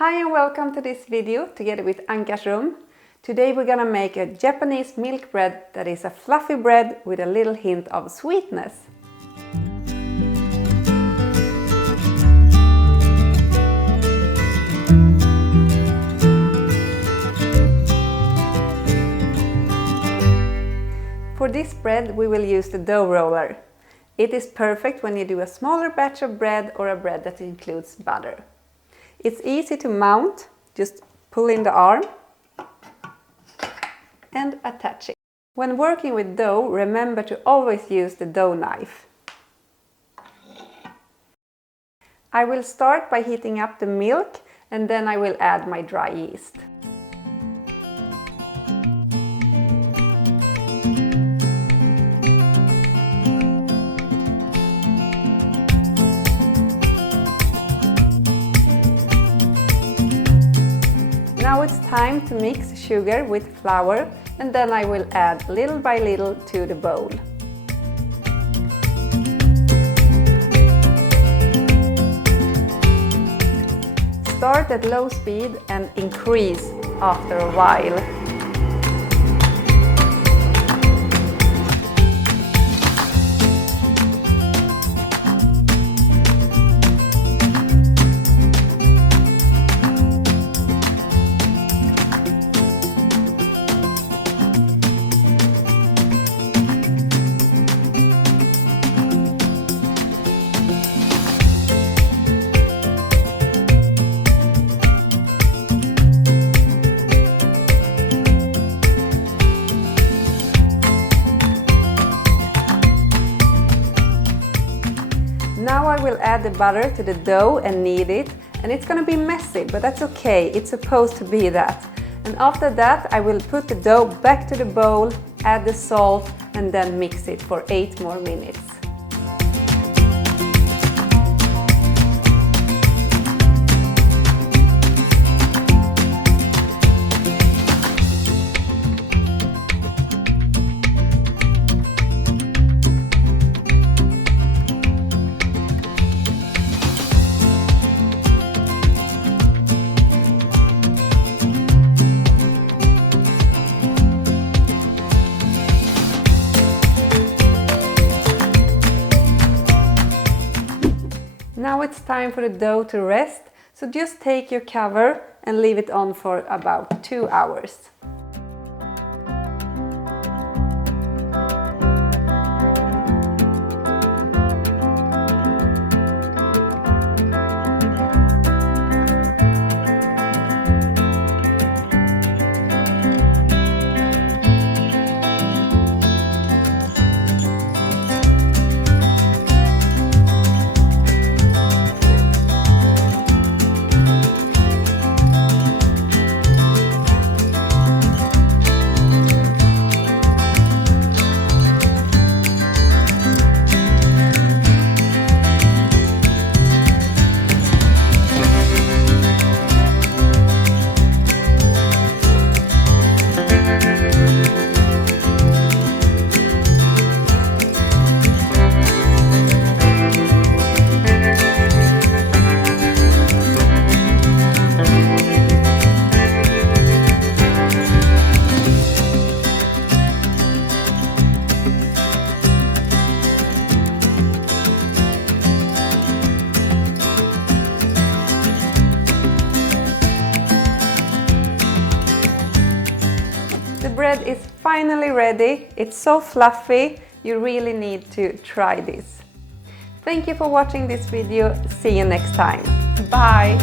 Hi and welcome to this video together with Ankarsrum. Today we're gonna make a Japanese milk bread that is a fluffy bread with a little hint of sweetness. For this bread we will use the dough roller. It is perfect when you do a smaller batch of bread or a bread that includes butter. It's easy to mount, just pull in the arm and attach it. When working with dough, remember to always use the dough knife. I will start by heating up the milk and then I will add my dry yeast. Now it's time to mix sugar with flour and then I will add little by little to the bowl. Start at low speed and increase after a while. Now I will add the butter to the dough and knead it, and it's gonna be messy, but that's okay, it's supposed to be that. And after that I will put the dough back to the bowl, add the salt and then mix it for 8 more minutes. Now it's time for the dough to rest, so just take your cover and leave it on for about 2 hours. The bread is finally ready. It's so fluffy. You really need to try this. Thank you for watching this video. See you next time. Bye!